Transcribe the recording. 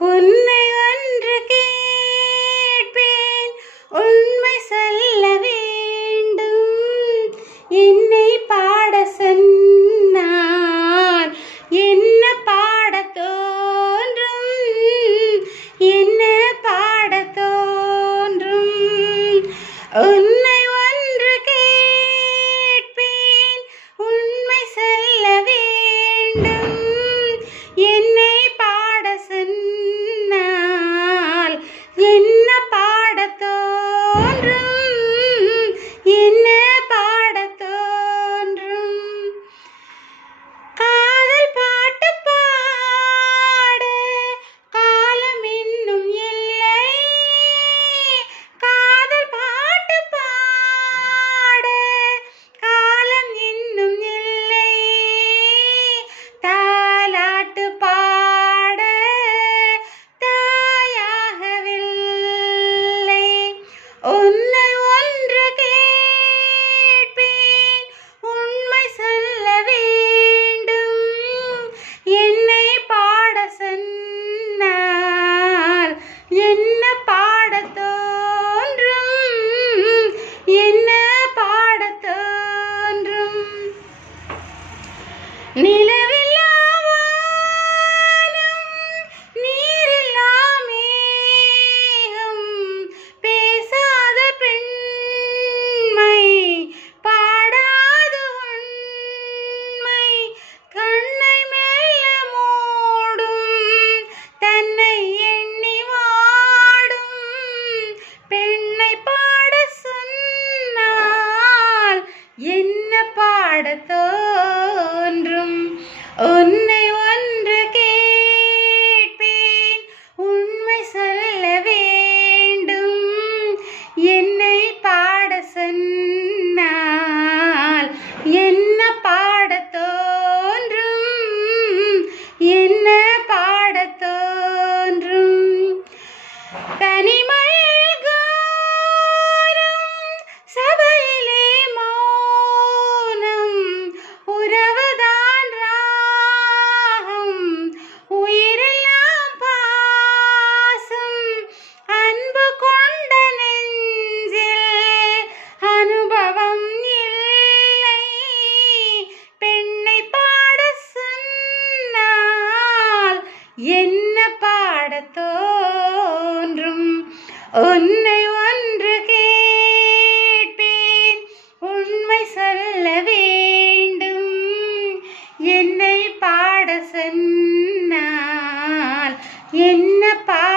உன்னை ஒன்று கேட்பேன் உண்மை சொல்ல வேண்டும். என்னை பாட சொன்னார் என்ன பாட தோன்றும், என்ன பாட தோன்றும். உன்னை ஒன்று கேட்பேன் உண்மை சொல்ல வேண்டும். என்னை பாட சொன்னால் என்ன பாட தோன்றும், என்ன பாட தோன்றும். காதல் பாட்டு பாட காலம் இன்னும் இல்லை. காதல் பாட்டு பாட காலம் இன்னும் இல்லை. தாலாட்டு பாட தாயாகவில்லை. உன்னை ஒன்று கேட்பேன் உண்மை சொல்ல வேண்டும். என்னை பாட சொன்னால் என்ன பாட தோன்றும், என்ன பாட தோன்றும். நிலவில்லா வானம், நீரில்லா மேகம், பேசாத பெண்மை, பாடாத உண்மை, கண்ணை மெல்ல மூடும், தன்னை எண்ணி வாடும் பெண்ணை பாட சொன்னால் என்ன பாட தோன்றும். உன்னை ஒன்று கேட்பேன் உண்மை சொல்ல வேண்டும். என்னை பாட சொன்னால் என்ன பாட தோன்றும், என்ன பாட தோன்றும். தனிமையில் கோரம், சபையிலே மௌனம், உறவுதான் ராகம், உயிரெல்லாம் பாசம், அன்பு கொண்ட நெஞ்சில் அனுபவம் இல்லை. பெண்ணை பாட சொன்னால் என்ன பாட தோன்றும். உன்னை ஒன்று கேட்பேன் உண்மை சொல்ல வேண்டும். என்னை பாட சொன்னால் என்ன பாட